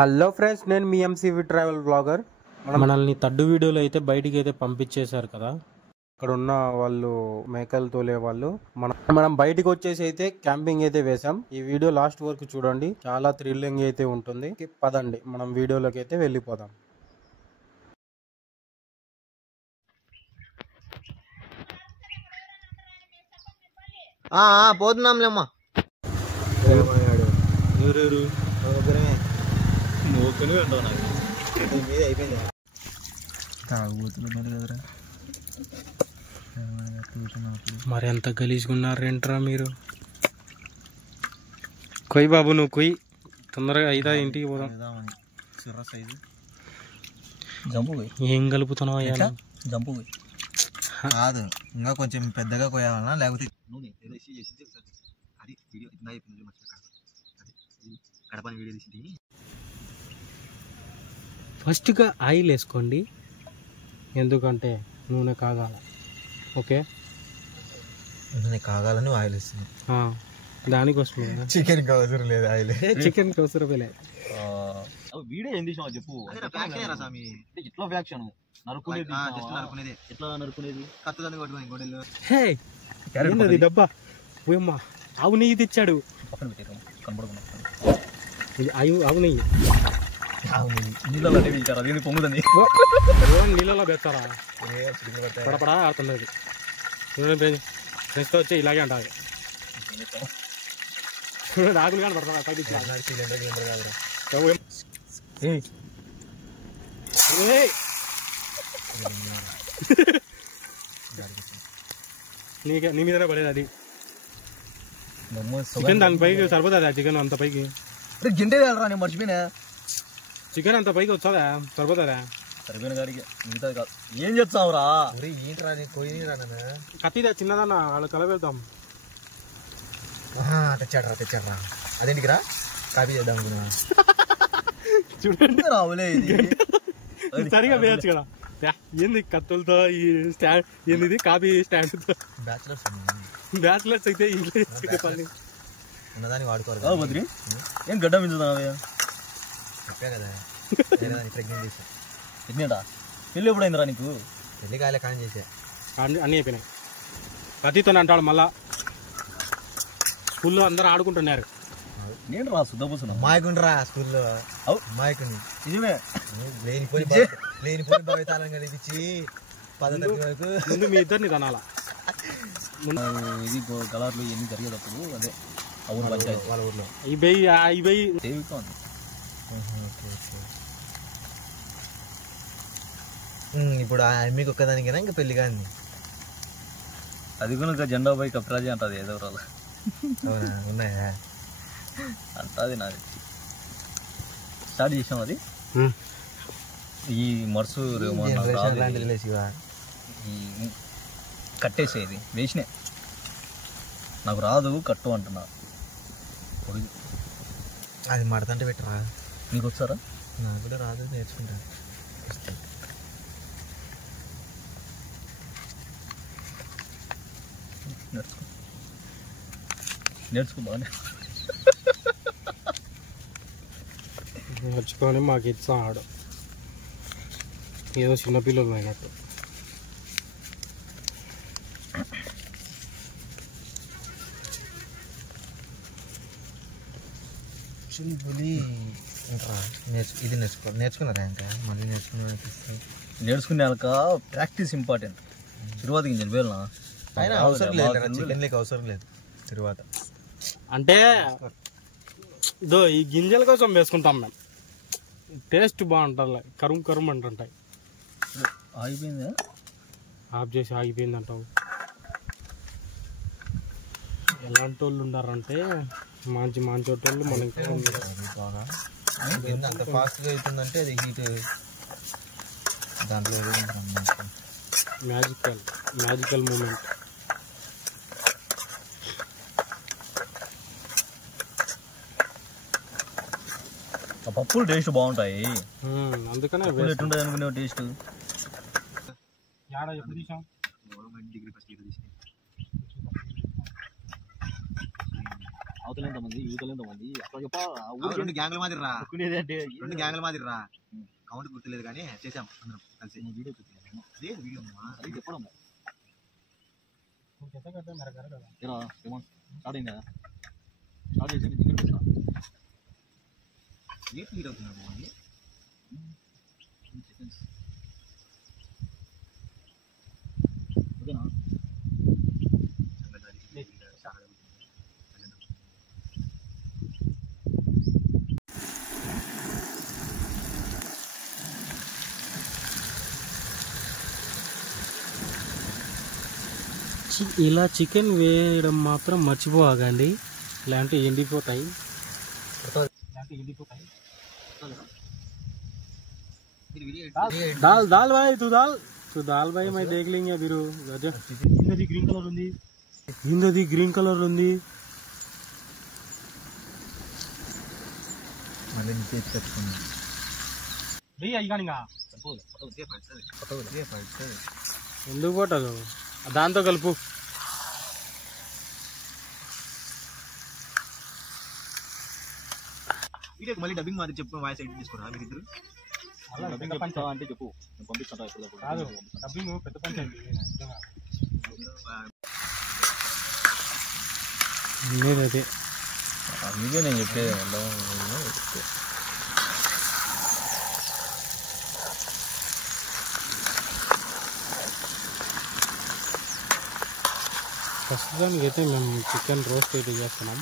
Hello friends, నేను మీ MCV travel blogger. మనల్ని third వీడియోలో అయితే బయటికి అయితే పంపించేశారు కదా. ఇక్కడ ఉన్న వాళ్ళు మేకలు తోలే వాళ్ళు మనం బయటికి వచ్చేసి అయితే క్యాంపింగ్ అయితే వేసాం. ఈ వీడియో లాస్ట్ వరకు చూడండి, చాలా థ్రిల్లింగ్ అయితే ఉంటుంది. పదండి మనం వీడియోలోకి అయితే వెళ్ళిపోదాం. పోతున్నాంలేమ్మా. మరి ఎంత గలీజుకున్నారేంట్రా మీరు. కొయ్యి బాబు, నువ్వు కొయ్యి తొందరగా అయితే ఇంటికి పోదాం. ఏం కలుపుతున్నావు అయ్యా? జంపు కాదు, ఇంకా కొంచెం పెద్దగా కొయ్యాలన్నా, లేకపోతే ఫస్ట్గా ఆయిల్ వేసుకోండి, ఎందుకంటే నూనె కాగాల. ఓకే, నూనె కాగాలని ఆయిల్ ఇస్తుంది. దానికోసం చికెన్ కి అవసరం లేదు ఆయిల్. చికెన్ కి అవసరమే లేదు. వీడియో ఏం తీసావు చెప్పు. ఇట్లా వ్యాఖ్యానం నరుకునేది ఎట్లా నరుకునేది? ఏంటది డబ్బా? పోయమ్మా, ఆవు నెయ్యి తెచ్చాడు. పక్కన పెట్టారు కనపడకుండా. ఆవు నెయ్యి నీళ్ళలో వెళ్తారా? దీన్ని పొంగుతుంది. నీళ్ళలో పెడతారా? పడపడా ఆడుతున్నది. ఫ్రెండ్స్తో వచ్చి ఇలాగే అంటారు. ఆకులు కానీ పడతా పైకి. నీ మీదనే పడేది అది చికెన్. దాని పైకి సరిపోతుంది ఆ చికెన్ అంత పైకి. గింటే వెళ్ళరా, నేను మర్చిపోయినా. చికెన్ అంత పైకి వచ్చాదా? సరిపోతుందా? సరిపోయిన గారికి మిగతాది కాదు. ఏం చేస్తావురా? ఏంట్రా కొయ్యరా? కత్తిదా చిన్నదన్న, వాళ్ళు కలబెడతాం. తెచ్చాడ్రా. అదేంటికిరా కాపీ చేద్దాం అనుకున్నా. చూడండి రావులే, సరిగా వేయచ్చు కదా. ఏంది కత్తులతో ఈ స్టాండ్? ఏంది కాపీ స్టాండ్తో? బ్యాచిలర్స్ అయితే ఇంట్లో ఉన్నదాన్ని వాడుకోరు. బద్రి ఏం గడ్డ మించుతావే? చెప్పా కదా ప్రెగ్నెంట్ చేసా. ఎన్నేడా పెళ్ళి ఎప్పుడైందిరా నీకు? పెళ్లి కాలే కానీ చేసా. అన్నీ అయిపోయినాయి. కత్తితో అంటాడు మళ్ళా. స్కూల్లో అందరూ ఆడుకుంటున్నారు. నేను రా శుద్ధపూసున్నా మాయకుండ్రా స్కూల్లో. మాయకుని నిజమే. లేనిపోయి భవితాళం కనిపించి పద్ధతి వరకు ముందు మీ ఇద్దరిని తనాలా. ఇది కలర్లు ఇవన్నీ జరిగేటప్పుడు అదే అవును పంచాయతీ వాళ్ళ ఊర్లో ఇప్పుడు మీకు ఒక్కదానికైనా ఇంకా పెళ్లి కానీ అది కూడా జెండా పోయి కప్రాజీ అంటది ఏదో రోజు. అవునా? ఉన్నాయా? అంటది నాది. స్టార్ట్ చేసాం అది. ఈ మర్సు ఈ కట్టేసేది వేసినే నాకు రాదు, కట్టు అంటున్నా. అది మడతంటే పెట్టరా? నీకు వచ్చారా? నాకు కూడా రాదు, నేర్చుకుంటాను. నేర్చుకో బాగానే. నేర్చుకొని మాకు ఇచ్చా ఆడు ఏదో చిన్నపిల్లలు అయినట్టు. ఇది నేర్చుకున్నారా? ఇంకా మళ్ళీ నేర్చుకున్నాక ప్రాక్టీస్ ఇంపార్టెంట్. తిరువాత గింజలు వేరునా అయినా అవసరం లేదు, చికెన్ లేక అవసరం లేదు. తిరువాత అంటే ఇదో ఈ గింజల కోసం వేసుకుంటాం మేము. టేస్ట్ బాగుంటుంది, కరుము కరుము అంటుంటాయి. ఆగిపోయిందా? ఆఫ్ చేసి ఆగిపోయింది అంటావు. ఎలాంటి వాళ్ళు ఉన్నారంటే మంచి వాళ్ళు మనకి. బాగా అంత ఫాస్ట్గా అవుతుందంటే అది హీట్ దాంట్లో మ్యాజికల్ మూమెంట్. పప్పులు టేస్ట్ బాగుంటాయి, అందుకనే ఎట్లుంటుంది అనుకునే టేస్ట్. అవతల ఎంతమంది యువతలు ఎంతమంది అట్లా చెప్ప రెండు గ్యాంగ్ల మాదిరి రా, అంటే రెండు గ్యాంగ్ల మాదిరి రా. కౌంట్ గుర్తులేదు కానీ చేసాం అందరం కలిసి. వీడియో వీడియో అది చెప్పడం స్టార్ట్ అయింది కదా, స్టార్ట్ చేసి ఏ ఫీల్ అవుతున్నాడు సెకండ్స్ ఓకేనా. ఇలా చికెన్ వేయడం మాత్రం మర్చిపోకండి, ఇలాంటివి ఎండిపోతాయి. दाल दाल भाई तू दाल भाई मैं देख लेंगे अभी గ్రీన్ కలర్ ఉంది, हिंदी ग्रीन कलर ఉంది. మళ్ళీ నీకు తెచ్చుకున్నాను. ఎందుకు పోటదు దాంతో కలుపు. వీడియోకి మళ్ళీ డబ్బింగ్ మాది చెప్పు, వాయిస్ ఎడిట్ తీసుకురా మీరిద్దరు. అంటే చెప్పు, నేను పంపిస్తాను. కాదు డబ్బింగ్ పెద్ద పంచాయతీ అదే అందుకే నేను చెప్పేది. ప్రస్తుతానికి అయితే మేము చికెన్ రోస్ట్ అయితే చేస్తున్నాం.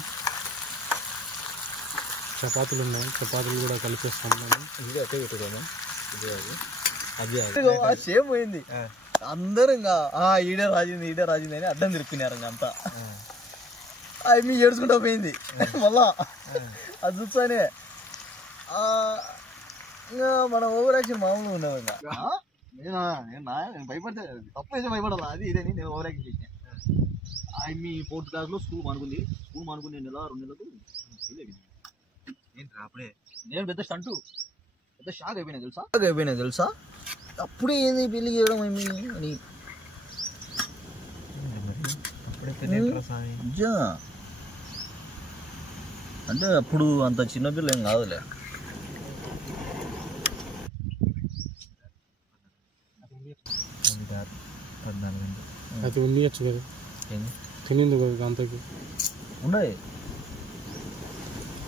చపాతీలు ఉన్నాయి, చపాతీలు కూడా కలిపేస్తాం. ఇది అట్టే పెట్టుకోము, అది సేమ్ పోయింది. అందరూ ఇంకా ఈడే రాజింది అని అడ్డం తిరుక్కున్నారు అంతా. అది మీ ఏడ్చుకుంటా పోయింది మళ్ళా. అది చూస్తానే ఇంకా మన ఓవర్ యాక్షన్ మామూలుగా ఉన్నావు. ఇంకా నేను భయపడితే తప్పు అయితే భయపడాలా, అది ఇదని నేను ఓవర్ యాక్షన్ చేసాను. మీ 4th క్లాస్ లో స్కూల్ మానుకుంది నెల 2 నెలలకు అప్పుడే నేను పెద్ద స్టంటు, పెద్ద షాక్ అయిపోయినా తెలుసా. అప్పుడే ఏంది పెళ్లి చేయడం అని అంటే అప్పుడు అంత చిన్నపిల్ల ఏం కాదులే. అది ఉండొచ్చు కదా, తినింది కదా అంతకి ఉండయి.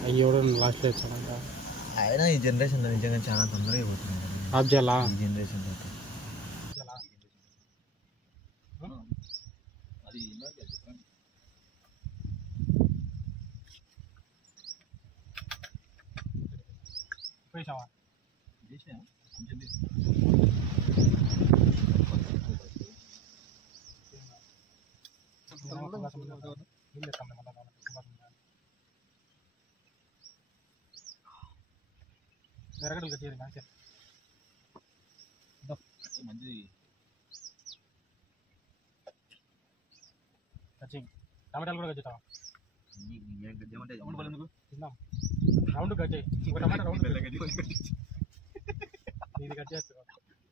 అవి ఎవడో లాస్ట్లో వచ్చాడంట. అయినా ఈ జనరేషన్ లో నిజంగా చాలా తొందరగా పోతుంది ఆఫ్ చేయాలా ఈ జనరేషన్ లో. అది ఎరగడలు కట్టేది మంచి మంచిది. టమాటాలు కూడా కట్టావా? తిన్నాం. రౌండ్ కట్ చేయి, టమాటా రౌండ్ ఇది కట్ చేస్తా,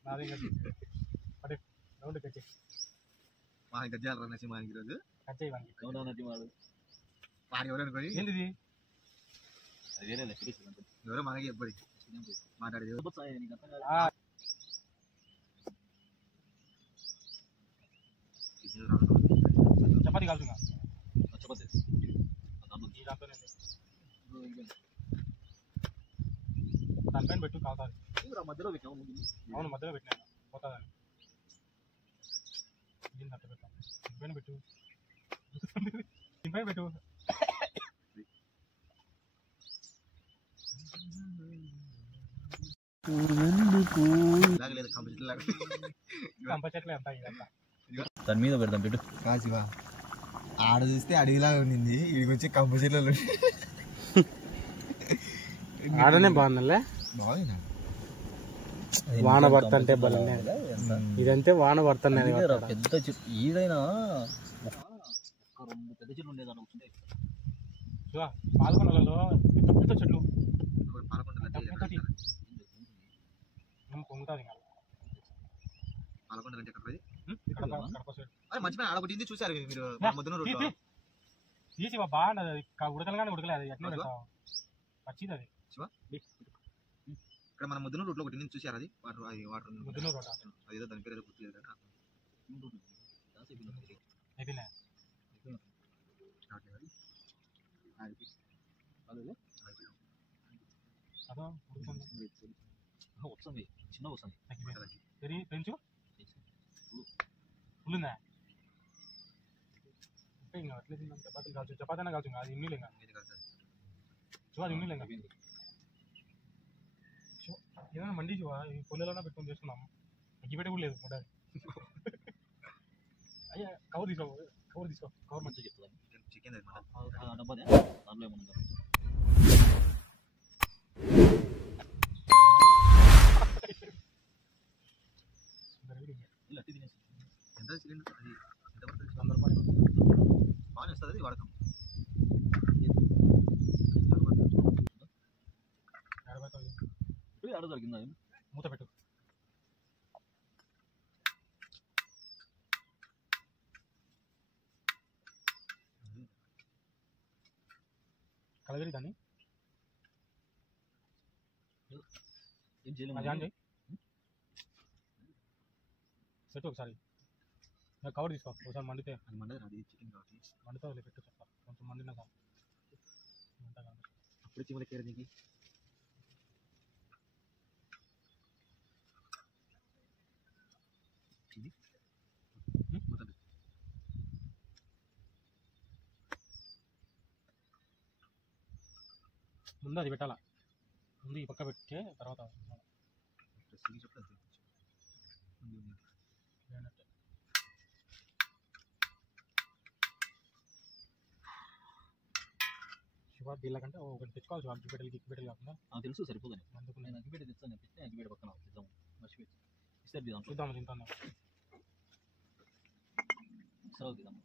నాదే కట్ పడే రౌండ్ కట్ చేయి. మాకు గజ్జాలు రన్నసి మాకు ఈరోజు కట్ చేయి వాడు ఎవరనుకోని ఏంటిది ఎవరో మనకి ఎప్పటి మాట్లాడేది. చపాతి కాల్చున్నా, చపాతి దానిపైన పెట్టు కావుతారు. మధ్యలో పెట్టాము. అవును మధ్యలో పెట్టినా పోతుందని దీన్ని అట్ట పెట్టాం. దీనిపైన పెట్టు, దీనిపైన పెట్టు. కంప చెట్లే అంతా ఇదంతా దాని మీద పెడదాం పెట్టు. కాశివా ఆడ చూస్తే అడవిలాగా ఉండింది, ఇడికి వచ్చి కంప చెట్లలో ఆడనే బాగుందిలే. బాగుంది. వాన పడుతుంటే బలనే ఇదంతే, వాన పడుతున్నాయి. పెద్ద చెట్టు ఈడైనా రెండు పెద్ద చెట్లు ఉండేదాన్ని కూర్చుంటే పాల్గొనలలో పెద్ద పెద్ద చెట్లు పొంగుతుంది. మర్చిపోయిన ఆడబట్టింది చూసారు మీరు ముద్దున రోడ్లో. తీసి బాగుండదు ఉడకలుగానే ఉడకలేదు అది ఎట్లా పెడతావు పచ్చిది అది ఇక్కడ మన ముద్దునూరు రోడ్లో ఒకటి నేను చూసారు అది వాటర్ ముద్దునూరు రోడ్ అదేదో దాని పేరు ఏదో గుర్తులేదు కదా అయిపోయినా అదో వస్తుంది చిన్న వస్తుంది పెంచు ఫుల్లుందా ఇంకా అట్లేదు చపాతీలు కావచ్చు చపాతీనా కావచ్చు అది ఇన్నీలు ఇంకా అది ఇన్నీలు ఇంకా ఏదైనా మండి చూవా ఈ పొల్లెలోనే పెట్టుకొని చేసుకున్నాము అగ్గిపెట్ట కూడా లేదు మొదటి అయ్యా కవర్ తీసుకో కవర్ మంచిగా చెప్తుంది చికెన్ డబ్బాదే దాంట్లో ఏమన్నా ఇలా తినేసి ఎంత సిలిండర్ అది ఎంత పడుతుంది 100 రూపాయలు బాగానే వస్తుంది అది వాడతాం ఆడ దొరికిందా మూత పెట్టు కలగలి దాన్ని ఏం చేయలేము జాన్ చేయి సెట్ ఒకసారి కవర్ తీసుకో ఒకసారి మండితే అది మండదు అది చికెన్ కాబట్టి మండితే వదిలే పెట్టు చెప్తా కొంచెం మండినాక అప్పుడు చివరి కేర్ దిగి ముందు అది పెట్టాలా ముందు ఈ పక్క పెట్టే తర్వాత శివ దీళ్ళకంటే ఒకటి తెచ్చుకోవాలి శివ అగ్గిపెట్టెలు గిక్కిపెట్టెలు కాకుండా నాకు తెలుసు సరిపోదని అందుకు నేను అగ్గిపెట్టి తెచ్చాను పెట్టి అగ్గిపెట్టి పక్కన తెద్దాం మర్చిపోయి ఇస్తారు తీద్దాం చూద్దాం తింటాను సరవు తీద్దాం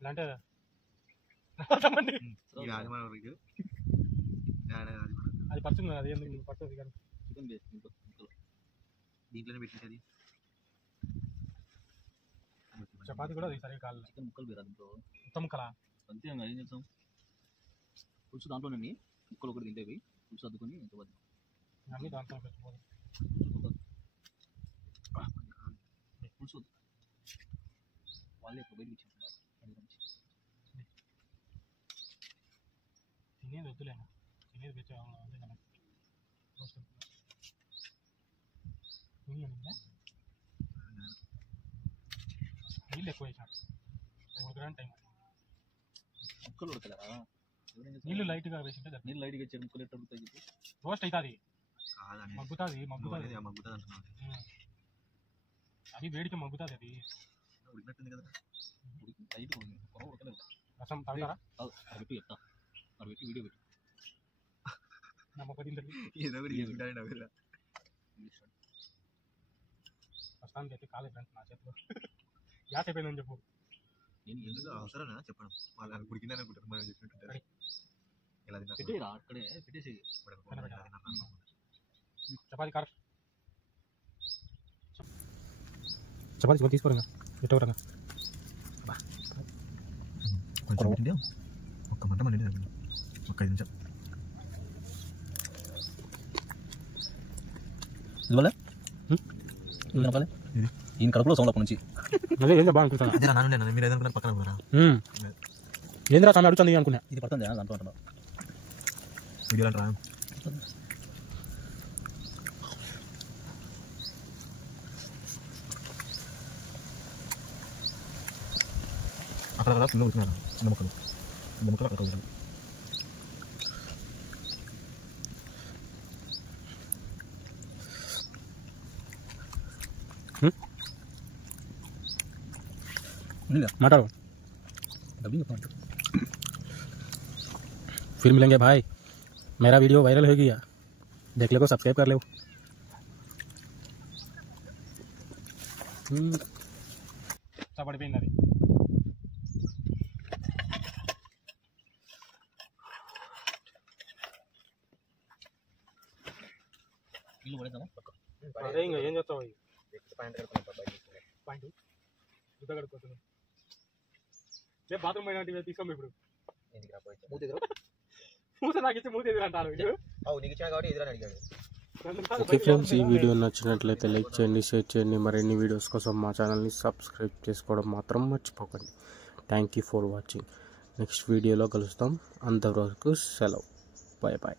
ఇలాంటే అది పచ్చింది అది ఎందుకు నీకు పచ్చది కానీ చికెన్ బేస్ ముక్కలు దీంట్లోనే పెట్టింది చపాతి కూడా అది సరిగ్గా కాలేదు చికెన్ ముక్కలు వేరు అది మొత్తం ముక్కలా అంతే ఏం చేస్తాం పులుసు దాంట్లోనే ముక్కలు ఒకటి తింటే పోయి పులుసు అద్దుకొని ఎంత వద్దాం అన్నీ దాంట్లో పెట్టుకోవాలి పులుసు వద్దు వాళ్ళే ఇప్పుడు బయటకు ఇచ్చేస్తున్నారు తినేది వద్దులేనా తినేది పెట్టి అదే కదా నీళ్ళు ఎక్కువ వేసినాడు ఉడకడానికి టైం ముక్కలు ఉడకలేరా నీళ్ళు లైట్గా వేసింటే నీళ్ళు లైట్గా ఇచ్చే ముక్కలు ఎట్లా ఉడుకుతాయి రోస్ట్ అవుతుంది మగ్గుతుంది అది వేడికి మగ్గుతుంది అది ఉడికినట్టుంది కదా లైట్ ఉడకలేదు రసం తాగుతారా అది పెట్టి చెప్తా అది పెట్టి వీడియో పెట్టి నమ్మకం ఏదో ఒకటి చేసుకుంటాను ప్రస్తుతానికి అయితే కాలేదు ఫ్రెండ్స్ నా చేతిలో గ్యాస్ అయిపోయిందని చెప్పు నేను ఎందుకు అవసరమా చెప్పడం వాళ్ళు ఉడికిందని అనుకుంటారు మనం చెప్పినట్టు ఇలా పెట్టేరా అక్కడే పెట్టేసి చపాతి కార్ చపాతి తీసుకోరంగా ఎట్టవరంగా కొంచెం పెట్టండి ఒక్క మంట మండి ఒక్క 5 నిమిషం ఇవ్వలే ఈయన కడుపులో సౌండ్ అప్పటి నుంచి అదే ఏందా బాగా అనుకుంటున్నా అదే నాన్న మీరు ఏదనుకున్నారు పక్కన ఉన్నారా ఏంద్రా సామి అడుగుతుంది అనుకున్నా ఇది పడుతుంది దాంట్లో అంటున్నా వీడియోలు అంటారా అక్కడ కింద ఉడుకున్నాను చిన్న ముక్కలు అక్కడ ఉడుకున్నాను मारो फिर मिलेंगे भाई मेरा वीडियो वायरल हो गया देख ले को सब्सक्राइब कर ले పడిపోయింది అదే ఇంకా ఏం చేస్తావు పాయింట్ రేపు బాత్రూమ్ అయినట్టు తీసుకోండి ఇప్పుడు నీకు ఇచ్చిన కాబట్టి ఎదురని అడిగాడు. ఓకే ఫ్రెండ్స్, ఈ వీడియో నచ్చినట్లయితే లైక్ చేయండి, షేర్ చేయండి. మరిన్ని వీడియోస్ కోసం మా ఛానల్ని సబ్స్క్రైబ్ చేసుకోవడం మాత్రం మర్చిపోకండి. Thank you for watching. Next వీడియోలో కలుస్తాం. అంతవరకు సెలవు. Bye bye.